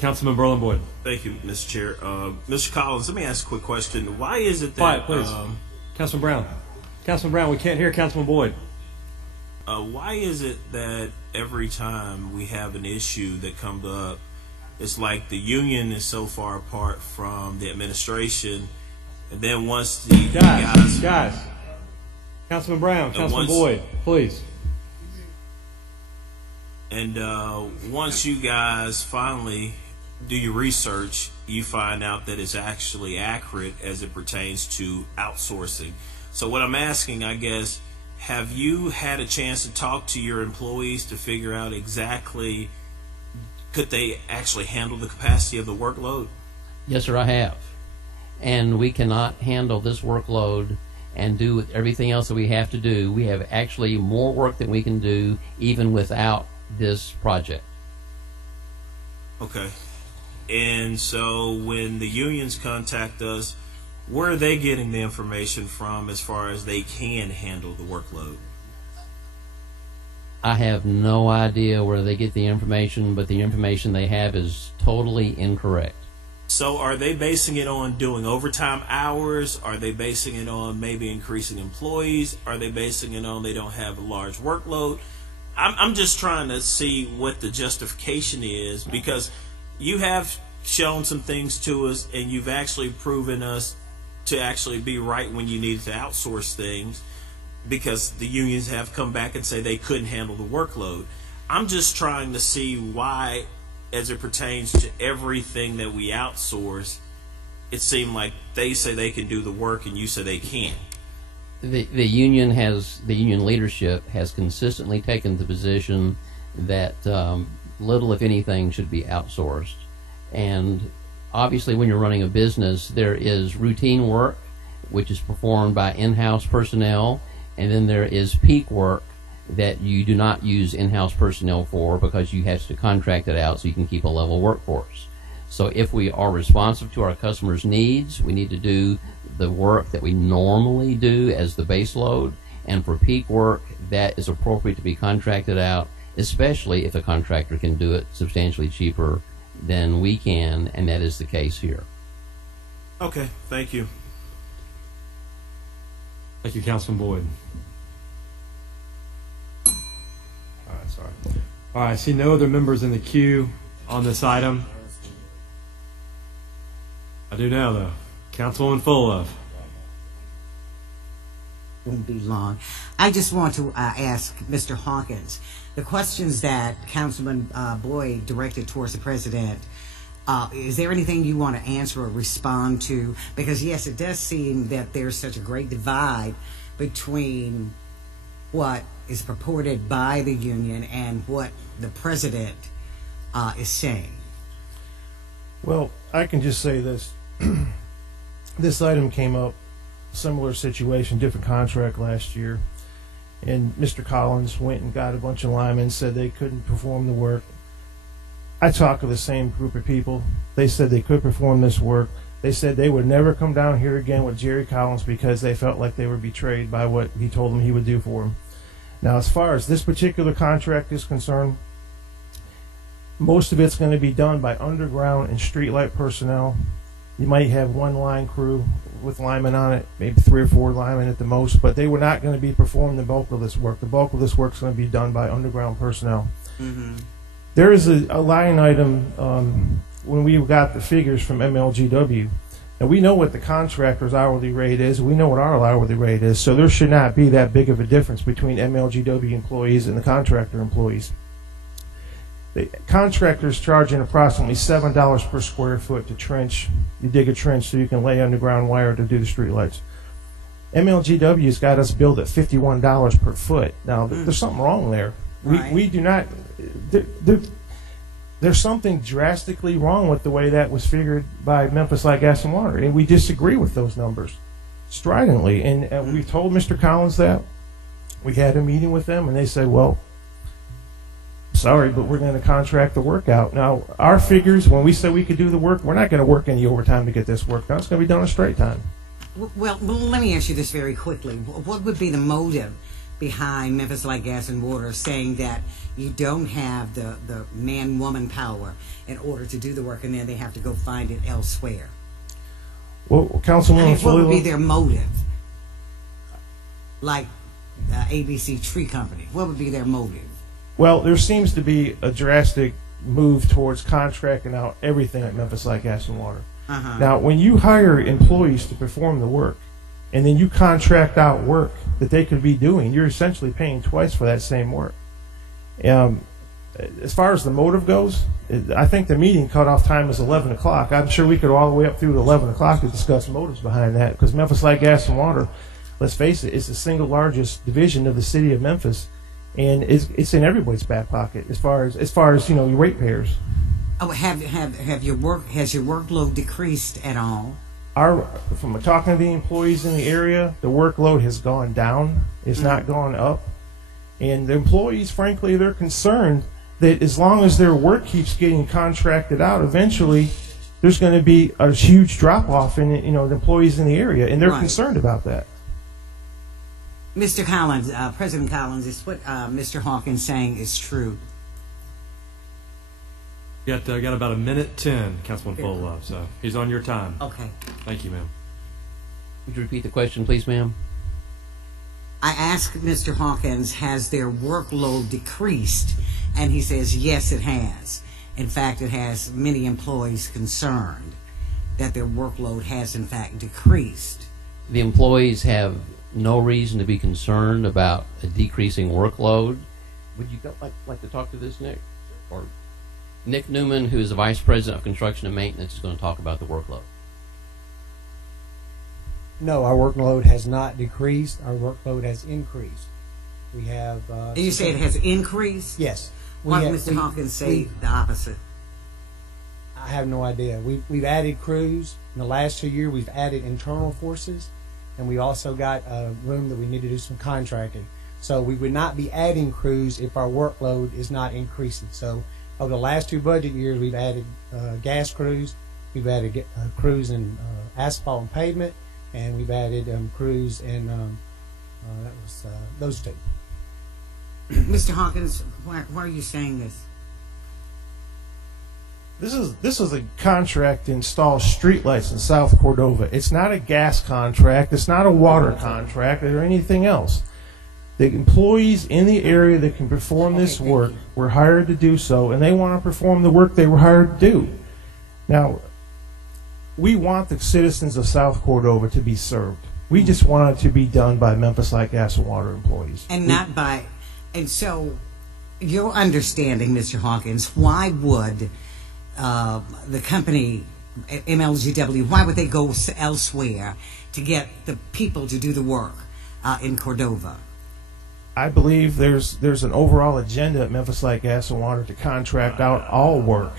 Councilman Berlin Boyd. Thank you, Mr. Chair. Mr. Collins, let me ask a quick question. Why is it Quiet, that... please. Councilman Brown. Councilman Brown, we can't hear Councilman Boyd. Why is it that every time we have an issue that comes up, it's like the union is so far apart from the administration, and then once the guys, Councilman Brown, Councilman Boyd, please. And once you guys finally do your research, you find out that it's actually accurate as it pertains to outsourcing. So what I'm asking, I guess, have you had a chance to talk to your employees to figure out exactly could they actually handle the capacity of the workload? Yes, sir, I have. And we cannot handle this workload and do everything else that we have to do. We have actually more work than we can do even without this project. Okay. And so when the unions contact us, where are they getting the information from as far as they can handle the workload? I have no idea where they get the information, but the information they have is totally incorrect. So are they basing it on doing overtime hours? Are they basing it on maybe increasing employees? Are they basing it on they don't have a large workload? I'm just trying to see what the justification is, because you have shown some things to us and you've actually proven us to actually be right when you needed to outsource things, because the unions have come back and say they couldn't handle the workload. I'm just trying to see why, as it pertains to everything that we outsource, it seemed like they say they can do the work and you say they can't. The union leadership has consistently taken the position that little, if anything, should be outsourced. And obviously, when you're running a business, there is routine work, which is performed by in-house personnel, and then there is peak work that you do not use in-house personnel for because you have to contract it out so you can keep a level workforce. So if we are responsive to our customers' needs, we need to do the work that we normally do as the base load, and for peak work, that is appropriate to be contracted out, especially if a contractor can do it substantially cheaper than we can, and that is the case here. Okay, thank you. Thank you, Councilman Boyd. All right, sorry. All right, I see no other members in the queue on this item. I do now, though. Councilwoman Full. Won't be long. I just want to ask Mr. Hawkins, the questions that Councilman Boyd directed towards the president, is there anything you want to answer or respond to? Because yes, it does seem that there's such a great divide between what is purported by the union and what the president is saying. Well, I can just say this. This item came up, similar situation, different contract last year, and Mr. Collins went and got a bunch of linemen, said they couldn't perform the work. I talked to the same group of people. They said they could perform this work. They said they would never come down here again with Jerry Collins because they felt like they were betrayed by what he told them he would do for them. Now, as far as this particular contract is concerned, most of it's going to be done by underground and streetlight personnel. You might have one line crew with linemen on it, maybe 3 or 4 linemen at the most, but they were not going to be performing the bulk of this work. The bulk of this work is going to be done by underground personnel. Mm-hmm. There is a line item when we got the figures from MLGW, and we know what the contractor's hourly rate is. We know what our hourly rate is, so there should not be that big of a difference between MLGW employees and the contractor employees. The contractor's charging approximately $7 per square foot to trench. You dig a trench so you can lay underground wire to do the streetlights. MLGW's got us billed at $51 per foot. Now, there's something wrong there. Right. We do not. There's something drastically wrong with the way that was figured by Memphis Light, Gas and Water, and we disagree with those numbers stridently. And we told Mr. Collins that. We had a meeting with them, and they said, well, sorry, but we're going to contract the work out. Now, our figures, when we said we could do the work, we're not going to work any overtime to get this work done. It's going to be done in straight time. Well, let me ask you this very quickly. What would be the motive behind Memphis Light, Gas, and Water, saying that you don't have the man-woman power in order to do the work, and then they have to go find it elsewhere? Well, Councilwoman What would be Falula, their motive? Like ABC Tree Company, what would be their motive? well, there seems to be a drastic move towards contracting out everything at Memphis Light, Gas, and Water. Now, when you hire employees to perform the work, and then you contract out work that they could be doing, you're essentially paying twice for that same work. As far as the motive goes, I think the meeting cutoff time is 11 o'clock. I'm sure we could all the way up through to 11 o'clock to discuss motives behind that, because Memphis Light, Gas, and Water, let's face it, it's the single largest division of the city of Memphis, and it's in everybody's back pocket as far as your ratepayers. Oh, has your workload decreased at all? From talking to the employees in the area, the workload has gone down. It's not gone up. And the employees, frankly, they're concerned that as long as their work keeps getting contracted out, eventually there's going to be a huge drop-off in the employees in the area, and they're concerned about that. Mr. Collins, President Collins, is what Mr. Hawkins saying is true? Got about a minute 10, Councilman Full, so he's on your time. Okay. Thank you, ma'am. Would you repeat the question, please, ma'am? I asked Mr. Hawkins, has their workload decreased? And he says, yes, it has. In fact, it has many employees concerned that their workload has, in fact, decreased. The employees have no reason to be concerned about a decreasing workload. Would you like to talk to this, Nick? Or Nick Newman, who is the Vice President of Construction and Maintenance, is going to talk about the workload. No, our workload has not decreased. Our workload has increased. We have. You say it has increased? Yes. Why would Mr. Hawkins say the opposite? I have no idea. We've added crews. In the last 2 years, we've added internal forces, and we also got a room that we need to do some contracting. So we would not be adding crews if our workload is not increasing. So over the last 2 budget years, we've added gas crews, we've added crews in asphalt and pavement, and we've added crews in that was those two. Mr. Hawkins, why are you saying this? This is a contract to install streetlights in South Cordova. It's not a gas contract. It's not a water contract or anything else. The employees in the area that can perform this work were hired to do so, and they want to perform the work they were hired to do. Now, we want the citizens of South Cordova to be served. We just want it to be done by Memphis Light, Gas, and Water employees. And not by, and so your understanding, Mr. Hawkins, why would the company, MLGW, why would they go elsewhere to get the people to do the work in Cordova? I believe there's an overall agenda at Memphis Light, Gas, and Water to contract out all work,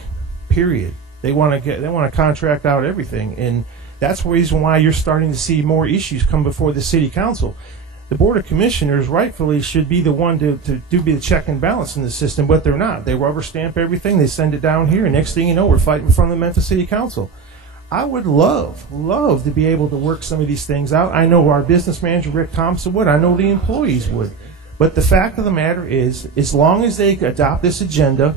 period. They want to contract out everything, and that's the reason why you're starting to see more issues come before the city council. The board of commissioners rightfully should be the one to be the check and balance in the system, but they're not. They rubber stamp everything. They send it down here, and next thing you know, we're fighting in front of the Memphis City Council. I would love to be able to work some of these things out. I know our business manager, Rick Thompson, would. I know the employees would. But the fact of the matter is, as long as they adopt this agenda,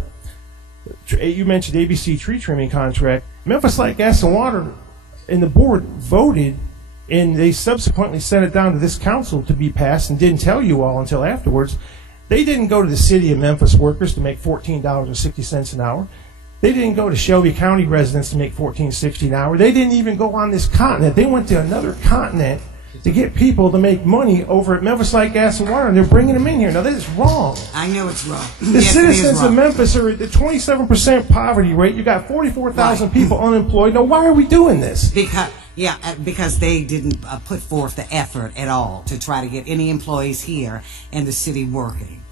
you mentioned ABC tree trimming contract, Memphis Light, Gas, and Water and the board voted, and they subsequently sent it down to this council to be passed and didn't tell you all until afterwards. They didn't go to the city of Memphis workers to make $14.60 an hour. They didn't go to Shelby County residents to make $14.60 an hour. They didn't even go on this continent. They went to another continent to get people to make money over at Memphis Light, Gas, and Water, and they're bringing them in here. Now, that is wrong. I know it's wrong. The citizens of Memphis are at the 27% poverty rate. You got 44,000 people unemployed. Now, why are we doing this? Because they didn't put forth the effort at all to try to get any employees here in the city working.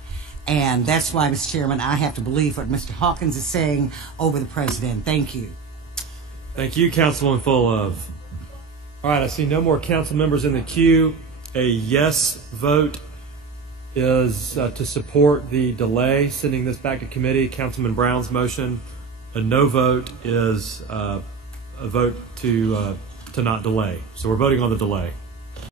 And that's why, Mr. Chairman, I have to believe what Mr. Hawkins is saying over the president. Thank you. Thank you, Councilman Full. All right, I see no more council members in the queue. A yes vote is to support the delay, sending this back to committee, Councilman Brown's motion. A no vote is a vote to not delay. So we're voting on the delay.